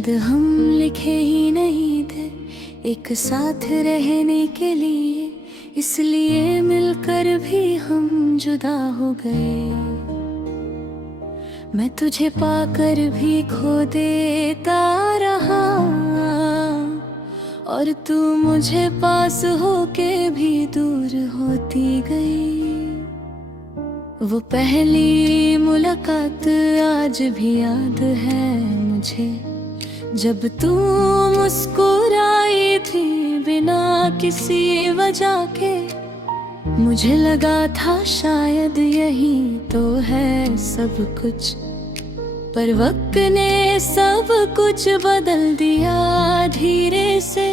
शायद हम लिखे ही नहीं थे एक साथ रहने के लिए, इसलिए मिलकर भी हम जुदा हो गए। मैं तुझे पाकर भी खो देता रहा और तू मुझे पास होके भी दूर होती गई। वो पहली मुलाकात आज भी याद है मुझे, जब तू मुस्कुराई थी बिना किसी वजह के। मुझे लगा था शायद यही तो है सब कुछ, पर वक्त ने सब कुछ बदल दिया धीरे से।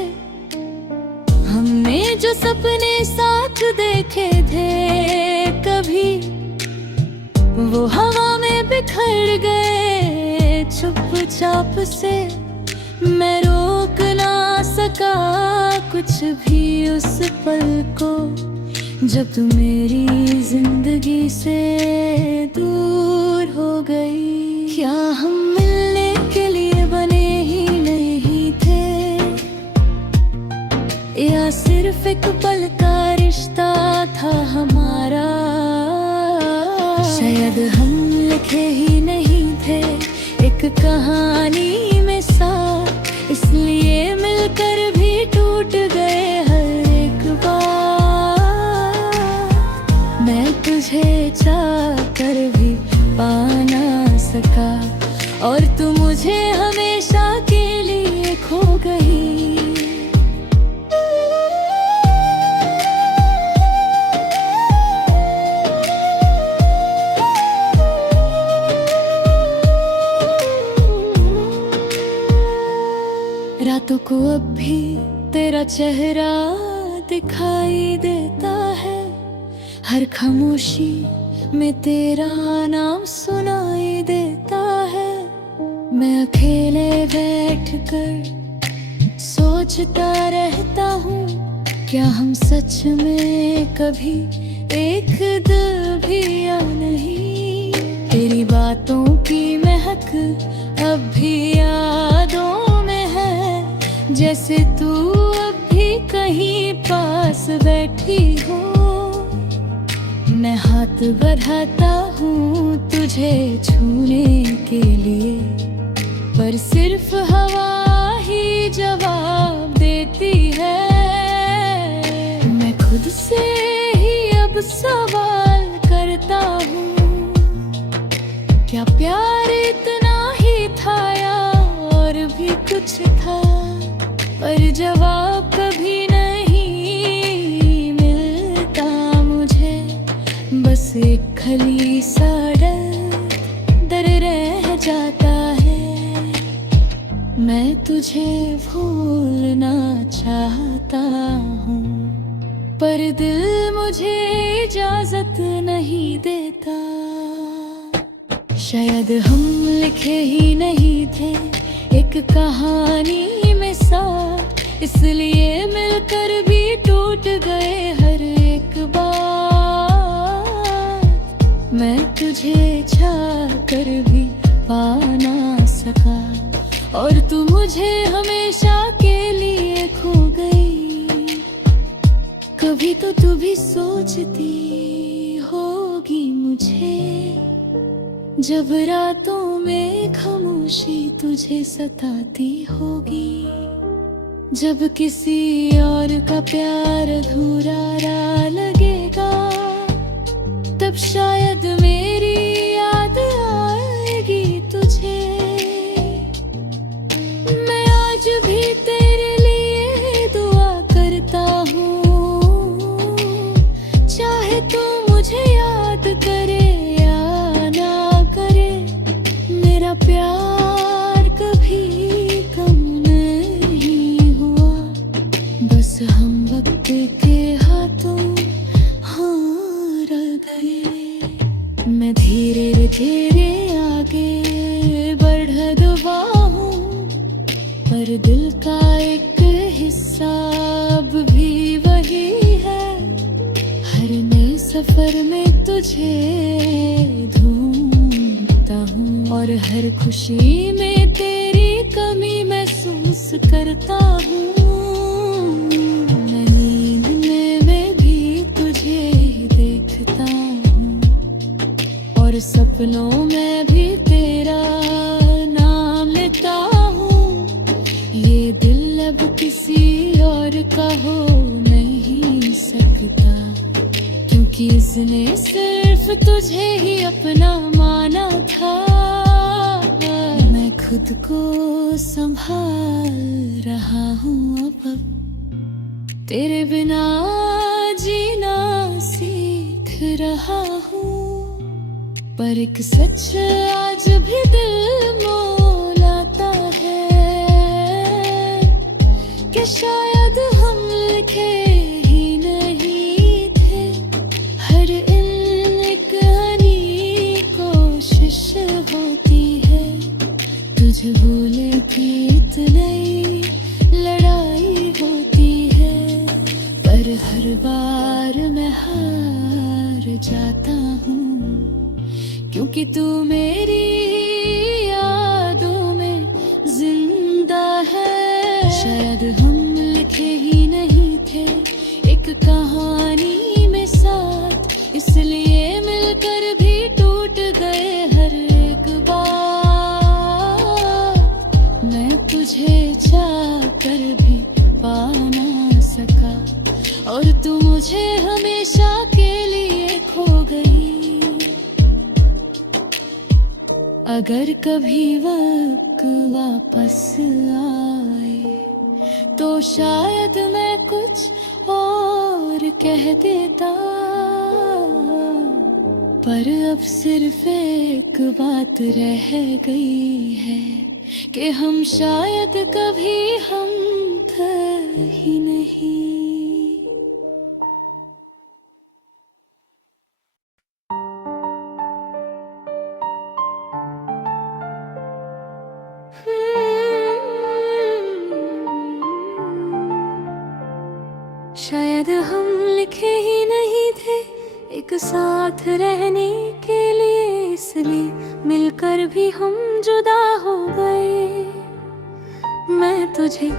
हमने जो सपने साथ देखे थे कभी, वो हवा में बिखर गए चुपचाप से। मैं रोक ना सका कुछ भी उस पल को, जब तू मेरी जिंदगी से दूर हो गई। क्या हम मिलने के लिए बने ही नहीं थे, या सिर्फ एक पल का रिश्ता था हमारा? शायद हम लिखे ही नहीं थे एक कहानी में साथ, इसलिए मिलकर भी टूट गए हर एक बार। मैं तुझे चाह कर भी पा ना सका और तू मुझे हमेशा के लिए खो गई। रातों को अब भी तेरा चेहरा दिखाई देता है, हर खामोशी में तेरा नाम सुनाई देता है। मैं अकेले बैठकर सोचता रहता हूँ, क्या हम सच में कभी एक दिल भी या नहीं। तेरी बातों की महक अब भी यादों में है, जैसे तू अब भी कहीं पास बैठी हो। मैं हाथ बढ़ाता हूँ तुझे छूने के लिए, पर सिर्फ हवा ही जवाब देती है। मैं खुद से ही अब सवाल करता हूँ, क्या प्यार इतना ही था या और भी कुछ था? पर जवाब कभी नहीं मिलता मुझे, बस एक खाली सा डर रह जाता है। मैं तुझे भूलना चाहता हूँ, पर दिल मुझे इजाजत नहीं देता। शायद हम लिखे ही नहीं थे एक कहानी में साथ, इसलिए मिलकर भी टूट गए हर एक बार। मैं तुझे चाह कर भी पा ना सका और तू मुझे हमेशा के लिए खो गई। कभी तो तू भी सोचती होगी मुझे, जब रातों में खामोशी तुझे सताती होगी। जब किसी और का प्यार अधूरा लगेगा, तब शायद मेरी याद आएगी तुझे। मैं आज भी तेरे लिए दुआ करता हूँ, चाहे तू मुझे याद करे या ना करे। मेरा प्यार कभी कम नहीं हुआ, बस हम वक्त के हाथों हार गए। मैं धीरे धीरे आगे बढ़ा हूँ, पर दिल का एक हिस्सा अब भी वही है। हर नए सफर में तुझे ढूंढता हूँ और हर खुशी में तेरी कमी करता हूँ। मैं नींद में मैं भी तुझे देखता हूँ और सपनों में भी तेरा नाम लेता हूँ। ये दिल अब किसी और का हो नहीं सकता, क्योंकि इसने सिर्फ तुझे ही अपना माना था। मैं खुद को संभाल रहा हूँ अब तेरे बिना जीना सीख रहा हूँ। पर एक सच आज भी दिल मोलाता है कि शायद हम लिखे ही नहीं थे। हर एक कहानी कोशिश होती है तुझे भूलने की, इतनी लड़ाई होती है। पर हर बार मैं हार जाता हूँ, क्योंकि तू मेरी यादों में जिंदा है। शायद हम लिखे ही नहीं थे एक कहानी में साथ, इसलिए मिलकर भी टूट गए हर एक बार। मैं तुझे चाह कर भी पा ना सका और तू मुझे हमेशा के लिए खो गई। अगर कभी वक्त वापस आए तो शायद मैं कुछ और कह देता, पर अब सिर्फ एक बात रह गई है कि हम शायद कभी हम थे ही नहीं। शायद हम लिखे ही नहीं थे एक साथ रहने के लिए, इसलिए मिलकर भी हम जुदा हो गए। मैं तुझे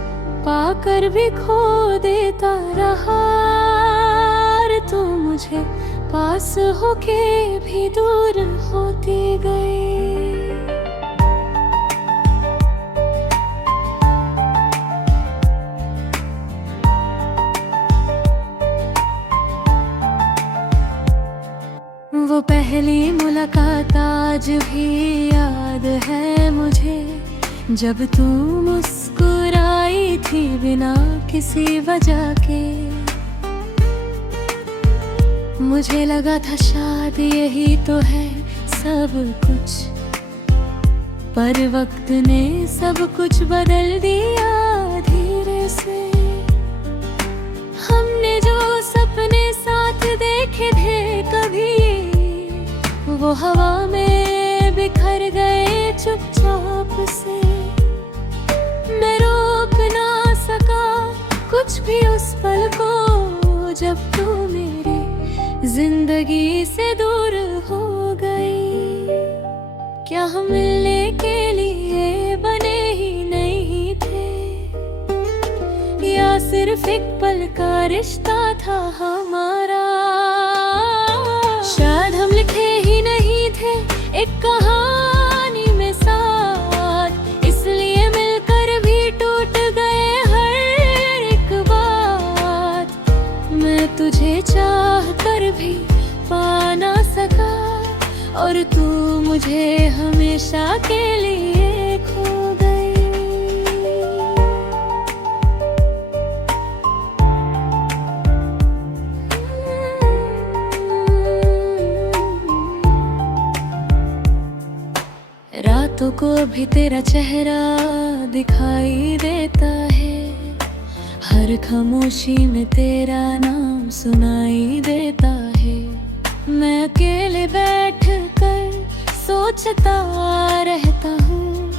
पाकर भी खो देता रहा और तू मुझे पास होके भी दूर होती गई। वो पहली मुलाकात आज भी याद है मुझे, जब तू मुस्कुराई थी बिना किसी वजह के। मुझे लगा था शायद यही तो है सब कुछ, पर वक्त ने सब कुछ बदल दिया धीरे से। हमने जो सपने साथ देखे थे कभी, वो हवा में बिखर गए चुपचाप से। मैं रोक ना सका कुछ भी उस पल को, जब तू मेरी जिंदगी से दूर हो गई। क्या हम मिलने के लिए बने ही नहीं थे, या सिर्फ एक पल का रिश्ता था हमारा। शायद हम लिखे ही नहीं थे एक कहानी में साथ, इसलिए मिलकर भी टूट गए हर एक बात। मैं तुझे चाह कर भी पा ना सका और तू मुझे हमेशा के लिए खो गई। रातों को भी तेरा चेहरा दिखाई देता है, हर खामोशी में तेरा नाम सुनाई देता है। मैं अकेले बैठ कर सोचता रहता हूँ,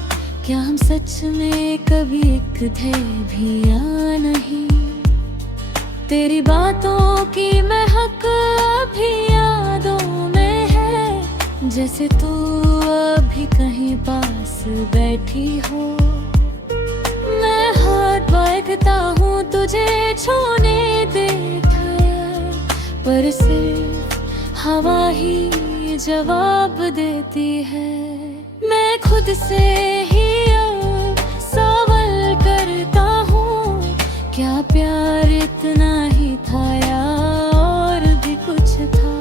क्या हम सच में कभी एक थे भी या नहीं। तेरी बातों की महक अभी यादों में है, जैसे तू अभी कहीं पास बैठी हो। मैं मुझे छूने देखा, पर सिर्फ हवा ही जवाब देती है। मैं खुद से ही अब सवाल करता हूँ, क्या प्यार इतना ही था या और भी कुछ था?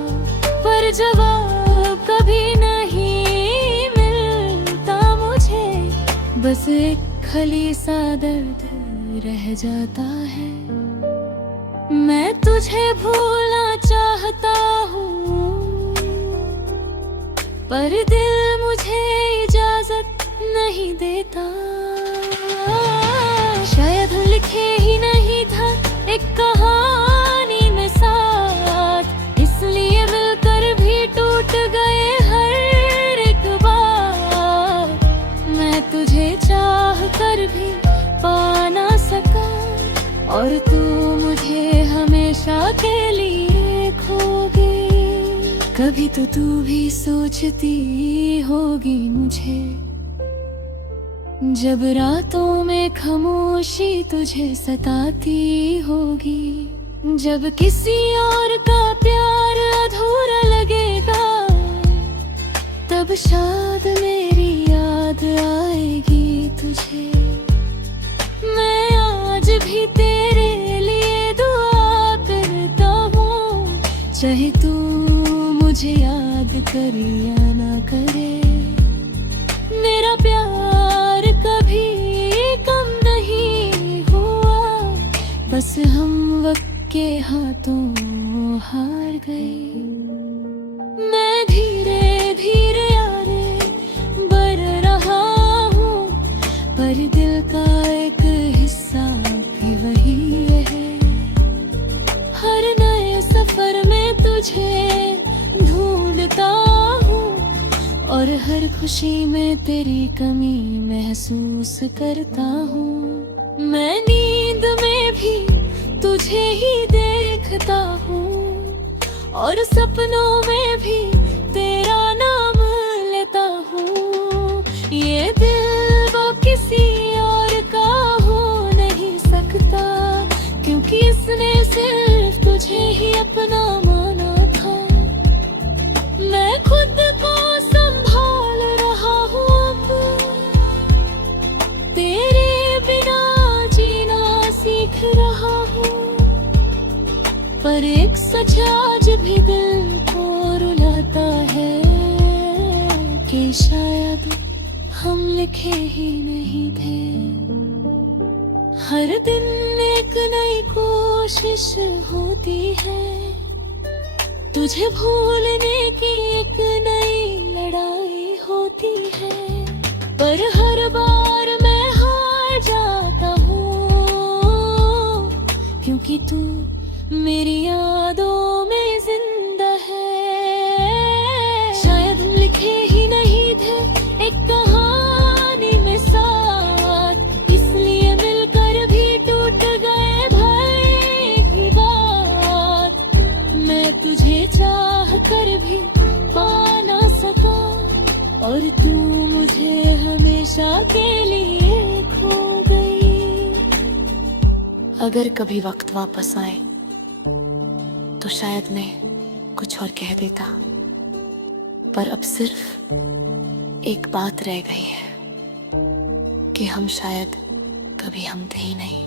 पर जवाब कभी नहीं मिलता मुझे, बस एक खाली सा दर्द रह जाता है। मैं तुझे भूलना चाहता हूँ, पर दिल मुझे इजाजत नहीं देता। शायद लिखे ही नहीं था एक कहानी में साथ, इसलिए मिलकर भी टूट गए हर एक बार। मैं तुझे चाह कर भी पा ना सका, और तू मुझे हमेशा के लिए खो गई। कभी तो तू भी सोचती होगी मुझे, जब रातों में खामोशी तुझे सताती होगी। जब किसी और का प्यार अधूरा लगेगा, तब शायद मेरी याद आएगी तुझे। मैं आज भी तेरे लिए दुआ करता हूँ, चाहे तू मुझे याद करे या ना करे। मेरा प्यार कभी कम नहीं हुआ, बस हम वक्त के हाथों हार गए। मैं धीरे धीरे आगे बढ़ रहा हूँ, पर दिल का एक हिस्सा भी वही है। हर नए सफर में तुझे ढूंढता हूँ, और हर खुशी में तेरी कमी महसूस करता हूँ। मैं नींद में भी तुझे ही देखता हूँ, और सपनों में भी तेरा नाम लेता हूँ। ये दिल वो किसी और का हो नहीं सकता, क्योंकि इसने सिर्फ तुझे ही अपना माना था। मैं खुद को संभाल रहा हूँ अब, तेरे बिना जीना सीख रहा हूँ। पर एक सच आज भी दिल को रुलाता है, कि शायद हम लिखे ही नहीं थे। हर दिन एक नई कोशिश होती है, तुझे भूलने की एक नई लड़ाई होती है। पर हर बार मैं हार जाता हूँ, क्योंकि तू मेरी यादों में जिंदा है। शायद लिखे ही नहीं थे एक कहानी में साथ, इसलिए मिलकर भी टूट गए भाई की बात। मैं तुझे चाह कर भी पा ना सका, और तू मुझे हमेशा के लिए खो गई। अगर कभी वक्त वापस आए तो शायद मैं कुछ और कह देता, पर अब सिर्फ एक बात रह गई है, कि हम शायद कभी हम थे ही नहीं।